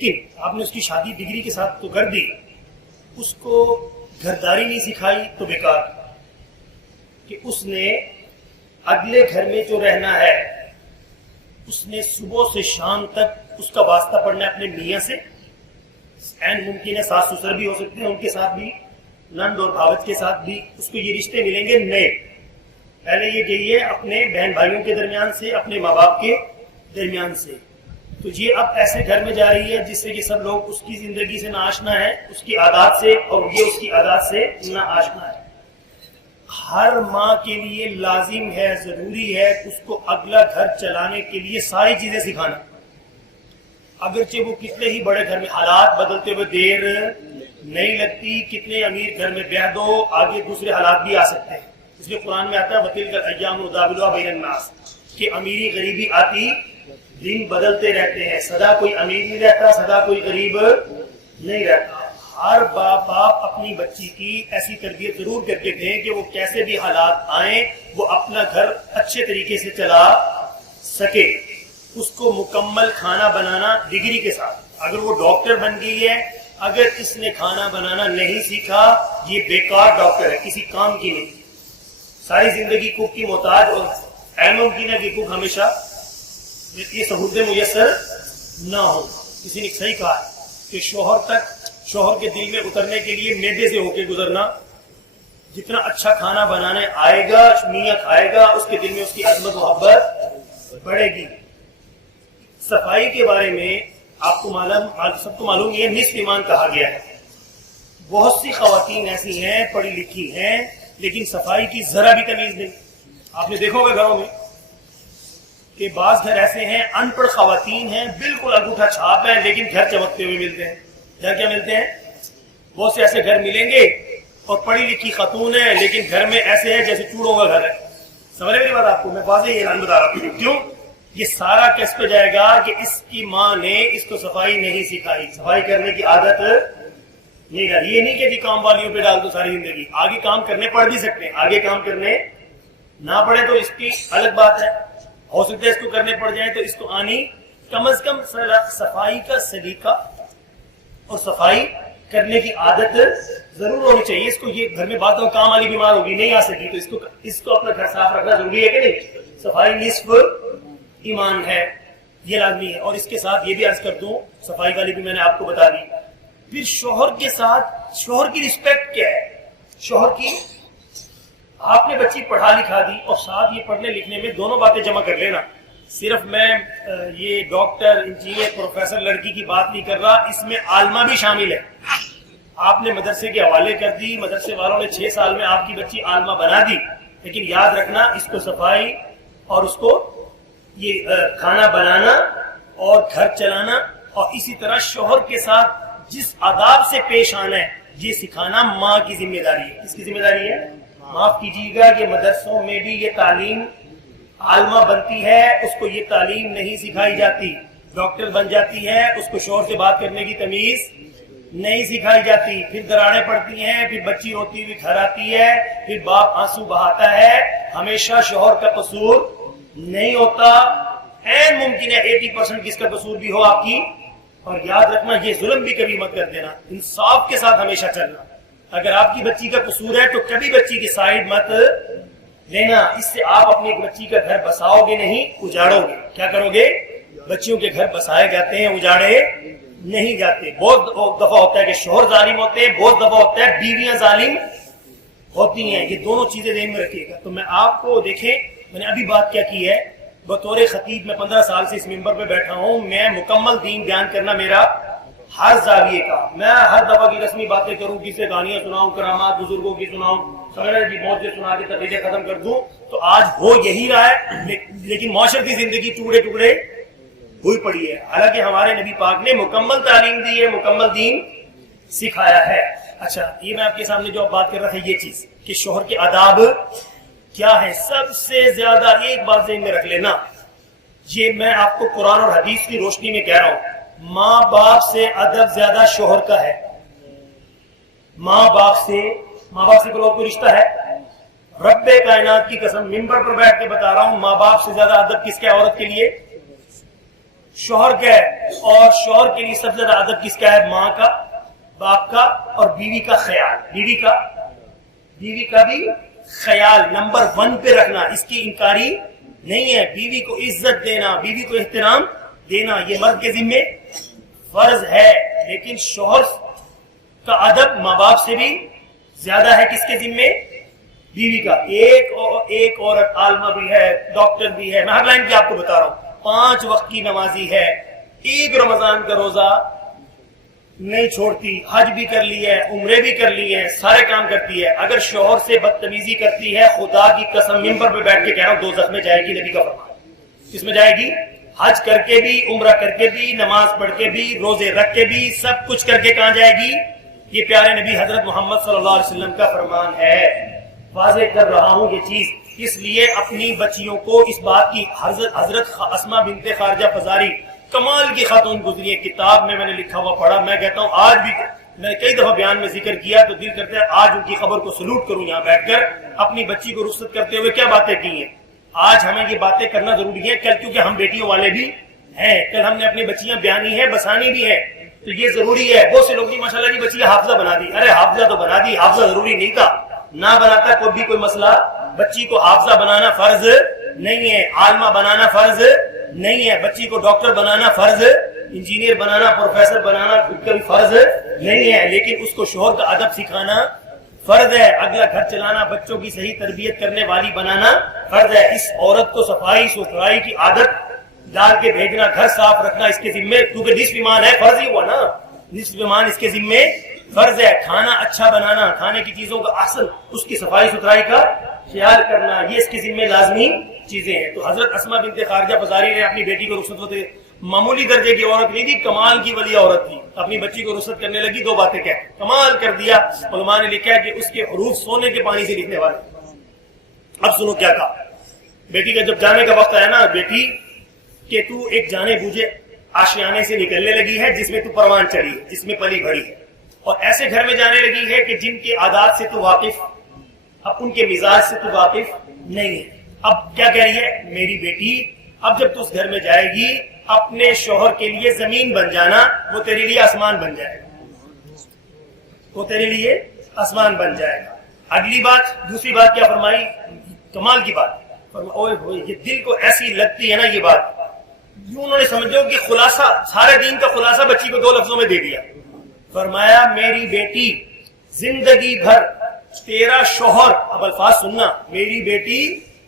لیکن آپ نے اس کی شادی ڈگری کے ساتھ تو کر دی، اس کو گھرداری نہیں سکھائی تو بیکار، کہ اس نے اگلے گھر میں جو رہنا ہے اس نے صبح سے شام تک اس کا واسطہ پڑھنا ہے اپنے میاں سے، این ممکن ہے ساس سسر بھی ہو سکتے ہیں، ان کے ساتھ بھی، نند اور بھاوج کے ساتھ بھی اس کو یہ رشتے ملیں گے نئے. پہلے یہ گئی ہے اپنے بہن بھائیوں کے درمیان سے، اپنے ماں باپ کے درمیان سے، تو یہ اب ایسے گھر میں جا رہی ہے جس سے کہ سب لوگ اس کی زندگی سے ناآشنا ہے، اس کی عادات سے، اور یہ اس کی عادات سے ناآشنا ہے. ہر ماں کے لیے لازم ہے، ضروری ہے اس کو اگلا گھر چلانے کے لیے ساری چیزیں سکھانا، اگرچہ وہ کتنے ہی بڑے گھر میں، حالات بدلتے ہوئے دیر نہیں لگتی، کتنے امیر گھر میں بیعت ہو، آگے دوسرے حالات بھی آ سکتے ہیں. اس لیے قرآن میں آتا ہے وَتِلْكَ الْأَيَّامُ نُدَاوِلُهَا بَيْنَ النَّاسِ، کہ امیری غریبی آتی، دن بدلتے رہتے ہیں، سدا کوئی امیر نہیں رہتا، سدا کوئی غریب نہیں رہتا. ہر باپ اپنی بچی کی ایسی تربیت ضرور کر کے دیں کہ وہ کیسے بھی حالات آئیں وہ اپنا گھر اچھے طریقے سے چلا سکے. اس کو مکمل کھانا بنانا ڈگری کے ساتھ، اگر وہ ڈاکٹر بن گئی ہے، اگر اس نے کھانا بنانا نہیں سیکھا یہ بیکار ڈاکٹر ہے، کسی کام کی نہیں، ساری زندگی کوک کی محتاج، اور ممکن ہے کہ کوک ہمیشہ یہ سہولتیں میسر نہ ہو. کسی نے صحیح کہا ہے کہ شوہر کے دل میں اترنے کے لیے میدے سے ہو کے گزرنا، جتنا اچھا کھانا بنانے آئے گا میاں کھائے گا اس کے دل میں اس کی عظمت محبت بڑھے گی. صفائی کے بارے میں آپ کو سب کو معلوم یہ نصف ایمان کہا گیا ہے. بہت سی خواتین ایسی ہیں پڑھی لکھی ہیں لیکن صفائی کی ذرا بھی تمیز نہیں. آپ نے دیکھو گے گھروں میں کہ بعض گھر ایسے ہیں ان پڑھ خواتین ہیں، بالکل انگوٹھا چھاپ ہے لیکن گھر چمکتے ہوئے ملتے ہیں. گھر کیا ملتے ہیں؟ بہت سے ایسے گھر ملیں گے اور پڑھی لکھی خاتون ہے لیکن گھر میں ایسے ہے جیسے چوڑوں کا گھر ہے. سمجھ میری بات؟ آپ کو میں واضح یہ اعلان بتا رہا ہوں. کیوں؟ یہ سارا کس پہ جائے گا کہ اس کی ماں نے اس کو صفائی نہیں سکھائی، صفائی کرنے کی عادت نہیں کری. یہ نہیں کہ جی کام والیوں پہ ڈال دو ساری زندگی، آگے کام کرنے پڑ بھی سکتے ہیں، آگے کام کرنے نہ پڑے تو اس کی الگ بات ہے، ہو سکتا ہے اس کو کرنے پڑ جائیں تو اس کو آنی کم از کم صفائی کا سلیقہ اور صفائی کرنے کی عادت ضرور ہونی چاہیے. اس کو یہ گھر میں بات ہو کام والی بیمار ہوگی نہیں آ سکی تو اس کو اپنا گھر صاف رکھنا ضروری ہے کہ نہیں؟ صفائی نصف ایمان ہے، یہ لازمی ہے. اور اس کے ساتھ یہ بھی عرض کر دوں، صفائی والی بھی میں نے آپ کو بتا دی. پھر شوہر کے ساتھ شوہر کی رسپیکٹ کیا ہے؟ شوہر کی، آپ نے بچی پڑھا لکھا دی اور ساتھ یہ پڑھنے لکھنے میں دونوں باتیں جمع کر لینا. صرف میں یہ ڈاکٹر انجینئر پروفیسر لڑکی کی بات نہیں کر رہا، اس میں عالمہ بھی شامل ہے. آپ نے مدرسے کے حوالے کر دی، مدرسے والوں نے 6 سال میں آپ کی بچی عالمہ بنا دی، لیکن یاد رکھنا اس کو صفائی اور اس کو یہ کھانا بنانا اور گھر چلانا اور اسی طرح شوہر کے ساتھ جس آداب سے پیش آنا ہے یہ سکھانا ماں کی ذمہ داری ہے. کس کی ذمہ داری ہے؟ معاف کیجیے گا کہ مدرسوں میں بھی یہ تعلیم عالمہ بنتی ہے، اس کو یہ تعلیم نہیں سکھائی جاتی. ڈاکٹر بن جاتی ہے، اس کو شوہر سے بات کرنے کی تمیز نہیں سکھائی جاتی. پھر دراڑیں پڑتی ہیں، پھر بچی روتی ہوئی گھر آتی ہے، پھر باپ آنسو بہاتا ہے. ہمیشہ شوہر کا قصور نہیں ہوتا، این ممکن ہے 80% کس کا قصور بھی ہو آپ کی. اور یاد رکھنا یہ ظلم بھی کبھی مت کر دینا، انصاف کے ساتھ ہمیشہ چلنا. اگر آپ کی بچی کا قصور ہے تو کبھی بچی کی سائیڈ مت لینا، اس سے آپ اپنی ایک بچی کا گھر بساؤ گے نہیں اجاڑو گے. کیا کرو گے؟ بچیوں کے گھر بسائے جاتے ہیں، اجاڑے نہیں جاتے. بہت دفعہ ہوتا ہے کہ شوہر ظالم ہوتے ہیں، بہت دفعہ ہوتا ہے بیویاں ظالم ہوتی ہیں. یہ دونوں چیزیں ذہن میں رکھیے گا. تو میں آپ کو دیکھیں، میں نے ابھی بات کیا کی ہے، بطور خطیب میں 15 سال سے اس ممبر پہ بیٹھا ہوں، میں مکمل دین بیان کرنا میرا ہر زاویے کا. میں ہر دفعہ کی رسمی باتیں کروں، کسی سے کہانیاں سناؤں، کرامات بزرگوں کی سناؤں، سمجھ جی موت سے سنا کے تقریریں ختم کر دوں، تو آج ہو یہی رہا ہے. لیکن معاشرتی زندگی ٹکڑے ٹکڑے ہوئی پڑی ہے. حالانکہ ہمارے نبی پاک نے مکمل تعلیم دی ہے، مکمل دین سکھایا ہے. اچھا، یہ میں آپ کے سامنے جو بات کر رہا تھا یہ چیز کہ شوہر کے آداب کیا ہے. سب سے زیادہ ایک بات ذہن میں رکھ لینا، یہ میں آپ کو قرآن اور حدیث کی روشنی میں کہہ رہا ہوں، ماں باپ سے ادب زیادہ شوہر کا ہے. ماں باپ سے کوئی رشتہ ہے؟ رب کائنات کی قسم ممبر پر بیٹھ کے بتا رہا ہوں، ماں باپ سے زیادہ ادب کس کے عورت کے لیے؟ شوہر کا ہے، اور شوہر کے لیے سب سے زیادہ ادب کس کا ہے؟ ماں کا، باپ کا، اور بیوی کا خیال. بیوی کا بھی خیال نمبر 1 پہ رکھنا، اس کی انکاری نہیں ہے. بیوی کو عزت دینا، بیوی کو احترام دینا، یہ مرد کے ذمے فرض ہے. لیکن شوہر کا ادب ماں باپ سے بھی زیادہ ہے کس کے ذمے؟ بیوی کا. ایک عورت عالمہ بھی ہے، ڈاکٹر بھی ہے، میں ہر لائن کی آپ کو بتا رہا ہوں، 5 وقت کی نمازی ہے، ایک رمضان کا روزہ نہیں چھوڑتی، حج بھی کر لی ہے، عمرے بھی کر لی ہے، سارے کام کرتی ہے. اگر شوہر سے بدتمیزی کرتی ہے، خدا کی قسم ممبر پہ بیٹھ کے کہہ رہا ہوں دوزخ میں جائے گی. نبی کا فرمان. کس میں جائے گی؟ حج کر کے بھی، عمرہ کر کے بھی، نماز پڑھ کے بھی، روزے رکھ کے بھی، سب کچھ کر کے کہاں جائے گی؟ یہ پیارے نبی حضرت محمد صلی اللہ علیہ وسلم کا فرمان ہے. واضح کر رہا ہوں یہ چیز اس لیے اپنی بچیوں کو اس بات کی. حضرت اسماء بنت خارجہ فزاری کمال کی خاتون گزری ہے، کتاب میں نے لکھا ہوا پڑھا. میں کہتا ہوں آج بھی، میں نے کئی دفعہ بیان میں ذکر کیا تو دل کرتا ہے آج ان کی خبر کو سلوٹ کروں یہاں بیٹھ کر. اپنی بچی کو رخصت کرتے ہوئے کیا باتیں کی ہیں. آج ہمیں یہ باتیں کرنا ضروری ہے کل، کیونکہ ہم بیٹیوں والے بھی ہیں. کل ہم نے اپنی بچیاں بیانی ہے، بسانی بھی ہے، تو یہ ضروری ہے. بہت سے لوگ جی ماشاءاللہ جی بچی حافظہ بنا دی. ارے حافظہ تو بنا دی، حافظہ ضروری نہیں تھا. نہ بناتا کوئی مسئلہ. بچی کو حافظہ بنانا فرض نہیں ہے، عالمہ بنانا فرض نہیں ہے، بچی کو ڈاکٹر بنانا فرض، انجینئر بنانا، پروفیسر بنانا کوئی فرض نہیں ہے. لیکن اس کو شوہر کا ادب سکھانا فرض ہے. اگلا گھر چلانا، بچوں کی صحیح تربیت کرنے والی بنانا فرض ہے. اس عورت کو صفائی ستھرائی کی عادت ڈال کے بھیجنا، گھر صاف رکھنا اس کے ذمے، کیونکہ نصف ایمان ہے، فرض ہی ہوا نا. نصف ایمان اس کے ذمے فرض ہے. کھانا اچھا بنانا، کھانے کی چیزوں کا اصل اس کی صفائی ستھرائی کا خیال کرنا، یہ اس کے ذمے لازمی چیزیں ہیں. تو حضرت اسماء بنت خارجہ فزاری نے اپنی بیٹی کو رخصت ہوتے، معمولی درجے کی عورت نہیں تھی، کمال کی ولی عورت تھی. اپنی بچی کو رخصت کرنے لگی، 2 باتیں کہہ کمال کر دیا. علماء نے لکھا ہے کہ اس کے حروف سونے کے پانی سے لکھنے والے. اب سنو کیا کہا. بیٹی کا جب جانے کا وقت آیا نا، بیٹی کہ تو ایک جانے بوجھے آشیانے سے نکلنے لگی ہے جس میں تو پروان چڑھی ہے، جس میں پلی بڑھی ہے، اور ایسے گھر میں جانے لگی ہے کہ جن کے عادات سے تو واقف، اب ان کے مزاج سے تو واقف نہیں ہے. اب کیا کہہ رہی ہے میری بیٹی، اب جب تو اس گھر میں جائے گی اپنے شوہر کے لیے زمین بن جانا، وہ تیرے لیے آسمان بن جائے گا، وہ تیرے لیے آسمان بن جائے گا. اگلی بات، دوسری بات کیا فرمائی؟ کمال کی بات. اوئے ہوئے، یہ دل کو ایسی لگتی ہے نا یہ بات. یوں انہوں نے سمجھو کہ خلاصہ، سارے دین کا خلاصہ بچی کو 2 لفظوں میں دے دیا. فرمایا میری بیٹی زندگی بھر تیرا شوہر، اب الفاظ سننا، میری بیٹی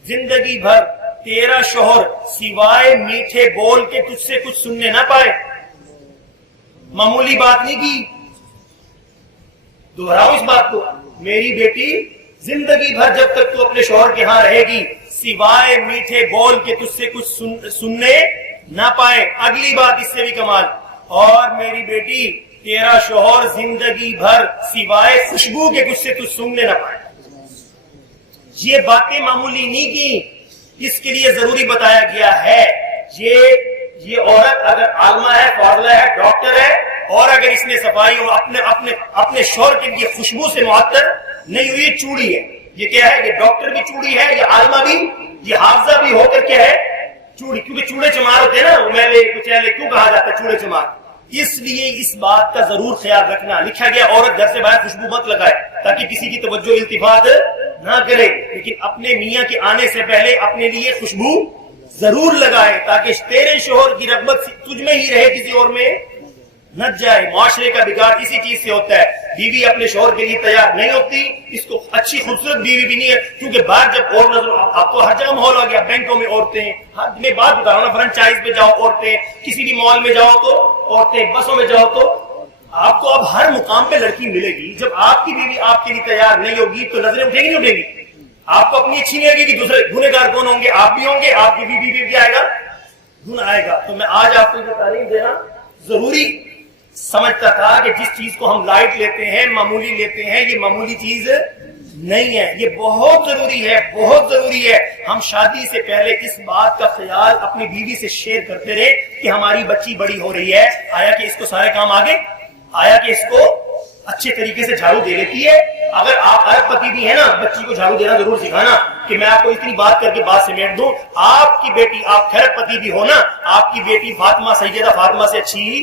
زندگی بھر تیرا شوہر سوائے میٹھے بول کے تجھ سے کچھ سننے نہ پائے. معمولی بات نہیں کی، دوہراؤ اس بات کو. میری بیٹی زندگی بھر جب تک تو اپنے شوہر کے ہاں رہے گی سوائے میٹھے بول کے تجھ سے کچھ سننے نہ پائے. اگلی بات اس سے بھی کمال، اور میری بیٹی تیرا شوہر زندگی بھر سوائے خوشبو کے کچھ سے کچھ سننے نہ پائے. یہ باتیں معمولی نہیں کی، اس کے لیے ضروری بتایا گیا ہے. یہ عورت اگر عالمہ ہے، فاضلہ ہے، ڈاکٹر ہے، اور اگر اس نے صفائی اور اپنے شوہر کے لیے خوشبو سے معطر نہیں ہوئی، چوڑی ہے. یہ کیا ہے؟ یہ ڈاکٹر بھی چوڑی ہے، یہ عالمہ بھی، یہ حافظہ بھی ہو کر کیا ہے؟ چوڑی. کیونکہ چوڑے چمار ہوتے ہیں نا، میلے کچیلے کیوں کہا جاتا ہے چوڑے چمار؟ اس لیے اس بات کا ضرور خیال رکھنا. لکھا گیا عورت گھر سے باہر خوشبو مت لگائے تاکہ کسی کی توجہ التفات نہ کرے، لیکن اپنے میاں کے آنے سے پہلے اپنے لیے خوشبو ضرور لگائے تاکہ تیرے شوہر کی رغبت تجھ میں ہی رہے، کسی اور میں نہ جائے. معاشرے کا بگاڑ اسی چیز سے ہوتا ہے. بیوی اپنے شوہر کے لیے تیار نہیں ہوتی، اس کو اچھی خوبصورت بیوی بھی نہیں ہے، کیونکہ باہر جب اور نظر، آپ کو ہر جگہ ماحول ہو گیا، بینکوں میں عورتیں، میں بات بتا رہا ہوں نا، فرنچائز میں جاؤ عورتیں، کسی بھی مال میں جاؤ تو عورتیں، بسوں میں جاؤ تو آپ کو اب ہر مقام پہ لڑکی ملے گی. جب آپ کی بیوی آپ کے لیے تیار نہیں ہوگی تو نظریں اٹھیں گی نہیں اٹھیں گی؟ آپ کو اپنی اچھی نہیں لگے گی، دوسرے گنہگار کون ہوں گے؟ آپ بھی ہوں گے، آپ کی بیوی بھی آئے گا، گناہ آئے گا. تو میں آج آپ کو یہ تعلیم دینا ضروری سمجھتا تھا کہ جس چیز کو ہم لائٹ لیتے ہیں، معمولی لیتے ہیں، یہ معمولی چیز نہیں ہے، یہ بہت ضروری ہے، بہت ضروری ہے. ہم شادی سے پہلے اس بات کا خیال اپنی بیوی سے شیئر کرتے رہے کہ ہماری بچی بڑی ہو رہی ہے، آیا کہ اس کو سارے کام آگے، آیا کہ اس کو اچھے طریقے سے جھاڑو دے لیتی ہے، اگر آپ ارب پتی بھی ہیں نا، بچی کو جھاڑو دینا ضرور سکھانا، کہ میں آپ کو اتنی بات کر کے بات سمیٹ دوں، آپ کی بیٹی، آپ خیر پتی بھی ہو نا، آپ کی بیٹی فاطمہ، سیدہ فاطمہ سے اچھی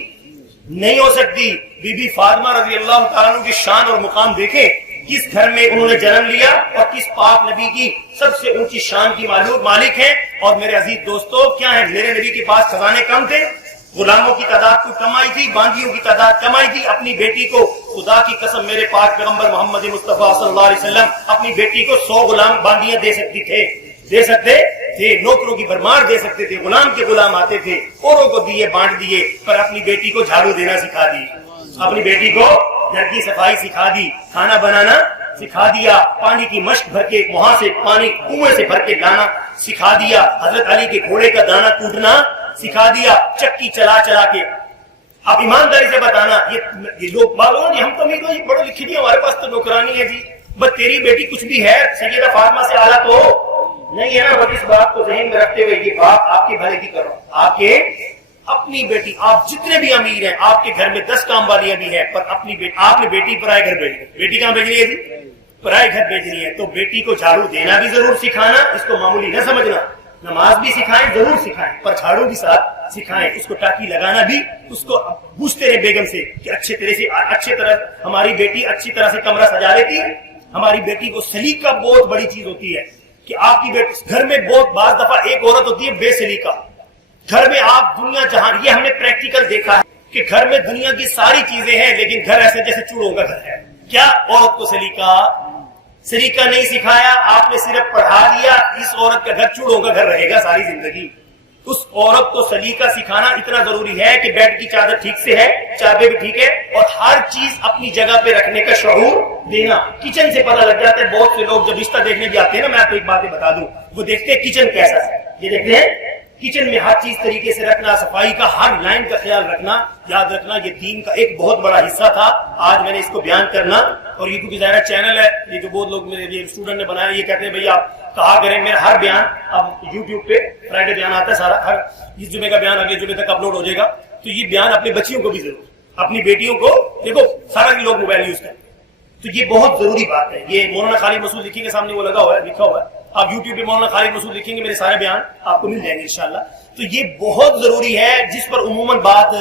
نہیں ہو سکتی۔ بی بی فاطمہ رضی اللہ تعالیٰ عنہ کی شان اور مقام دیکھیں، کس گھر میں انہوں نے جنم لیا اور کس پاک نبی کی سب سے اونچی شان کی مالک ہیں۔ اور میرے عزیز دوستو، کیا ہے، میرے نبی کے پاس خزانے کم تھے، غلاموں کی تعداد کو کمائی تھی، باندیوں کی تعداد کمائی تھی۔ اپنی بیٹی کو، خدا کی قسم، میرے پاک پیغمبر محمد مصطفیٰ صلی اللہ علیہ وسلم اپنی بیٹی کو 100 غلام باندیاں دے سکتے تھے، نوکروں کی بھرمار دے سکتے تھے، غلام کے غلام آتے تھے، اوروں کو دیے، بانٹ دیے، پر اپنی بیٹی کو جھاڑو دینا سکھا دی، اپنی بیٹی کو گھر کی صفائی سکھا دی، کھانا بنانا سکھا دیا، پانی کی مشق بھر کے وہاں سے پانی کنویں سے بھر کے لانا سکھا دیا، حضرت علی کے گھوڑے کا دانا کوٹنا سکھا دیا، چکی چلا چلا کے۔ اب ایمانداری سے بتانا، یہ لوگ معلوم جی، ہم تو نہیں، یہ پڑھے لکھے جی، ہمارے پاس تو نوکرانی ہے جی، بس تیری بیٹی کچھ بھی ہے سیدہ فاطمہ سے اعلیٰ تو نہیں ہے نا۔ بس اس بات کو ذہن میں رکھتے ہوئے یہ بات آپ کے بھلے کی کرو، آپ کے اپنی بیٹی، آپ جتنے بھی امیر ہیں، آپ کے گھر میں 10 کام والیاں بھی ہیں، پر اپنی بیٹی، آپ نے بیٹی پرائے گھر بھیجنی، بیٹی کہاں بھیجنی ہے جی؟ پرائے گھر بھیجنی ہے، تو بیٹی کو جھاڑو دینا بھی ضرور سکھانا، اس کو معمولی نہ سمجھنا، نماز بھی سکھائیں، ضرور سکھائیں، پر جھاڑو بھی ساتھ سکھائیں، اس کو ٹاکی لگانا بھی، اس کو پوچھتے رہے بیگم سے کہ اچھے طرح ہماری بیٹی اچھی طرح سے کمرہ سجا لیتی ہے۔ ہماری بیٹی کو سلیقہ بہت بڑی چیز ہوتی ہے، کہ آپ کی بیٹی گھر میں بہت بعض دفعہ ایک عورت ہوتی ہے بے سلیقہ، گھر میں آپ دنیا جہان، یہ ہم نے پریکٹیکل دیکھا ہے کہ گھر میں دنیا کی ساری چیزیں ہیں، لیکن گھر ایسے جیسے چوڑوں کا گھر ہے۔ کیا عورت کو سلیقہ نہیں سکھایا، آپ نے صرف پڑھا دیا، اس عورت کا گھر چوڑوں کا گھر رہے گا ساری زندگی۔ اس عورت کو سلیقہ سکھانا اتنا ضروری ہے کہ بیڈ کی چادر ٹھیک سے ہے، چادر بھی ٹھیک ہے، اور ہر چیز اپنی جگہ پہ رکھنے کا شعور دینا۔ کچن سے پتہ لگ جاتا ہے، بہت سے لوگ جب رشتہ دیکھنے بھی آتے ہیں نا، میں آپ کو ایک بات بتا دوں، وہ دیکھتے ہیں کچن کیسا ہے، یہ دیکھتے ہیں کچن میں ہر چیز طریقے سے رکھنا، صفائی کا ہر لائن کا خیال رکھنا، یاد رکھنا یہ دین کا ایک بہت بڑا حصہ تھا۔ آج میں نے اس کو بیان کرنا، اور یہ کیونکہ ظاہر چینل ہے، یہ جو بہت لوگ میرے یہ اسٹوڈنٹ نے بنایا، یہ کہتے ہیں بھائی آپ کہا کریں، میرا ہر بیان اب یوٹیوب پہ فرائیڈے بیان آتا ہے سارا، ہر اس جمعے کا بیان اگلے جمعے تک اپلوڈ ہو جائے گا، تو یہ بیان اپنی بچیوں کو بھی ضرور، اپنی بیٹیوں کو، دیکھو سارا لوگ موبائل یوز کرتے ہیں، تو یہ بہت ضروری بات ہے۔ یہ مولانا خالد مسعود لکھیں گے، سامنے وہ لگا ہوا ہے، لکھا ہوا ہے، آپ یوٹیوب پہ مولانا خالد مسعود لکھیں گے، میرے سارے بیان آپ کو مل جائیں گے انشاءاللہ۔ تو یہ بہت ضروری ہے، جس پر عموماً بات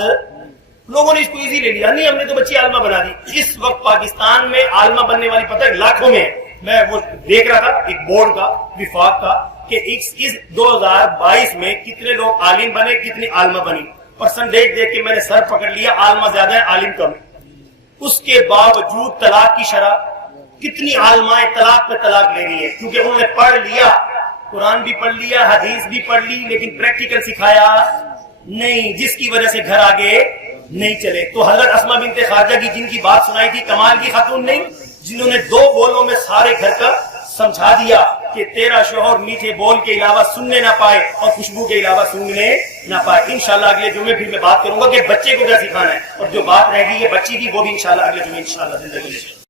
لوگوں نے اس کو ایزی لے لیا، نہیں ہم نے تو بچی عالمہ بنا دی۔ اس وقت پاکستان میں عالمہ بننے والی پتہ ہے لاکھوں میں ہے۔ میں وہ دیکھ رہا تھا ایک بورڈ کا، وفاق کا، کہ اس 2022 میں کتنے لوگ عالم بنے، کتنی عالمہ بنی، پرسنٹیج دیکھ کے میں نے سر پکڑ لیا، عالمہ زیادہ ہے عالم کم ہے۔ اس کے باوجود طلاق کی شرح، کتنی عالمائیں طلاق پہ طلاق لے رہی ہے، کیونکہ انہوں نے پڑھ لیا، قرآن بھی پڑھ لیا، حدیث بھی پڑھ لی، لیکن پریکٹیکل سکھایا نہیں، جس کی وجہ سے گھر آگے نہیں چلے۔ تو حضرت اسماء بنت خارجہ کی جن کی بات سنائی تھی، کمال کی خاتون نہیں، جنہوں نے 2 بولوں میں سارے گھر کا سمجھا دیا کہ تیرا شوہر میٹھے بول کے علاوہ سننے نہ پائے اور خوشبو کے علاوہ سونگنے نہ پائے۔ انشاءاللہ اگلے جمعے پھر میں بات کروں گا کہ بچے کو کیا سکھانا ہے، اور جو بات رہ گئی ہے بچی کی، وہ بھی انشاءاللہ اگلے جمعے انشاءاللہ زندگی میں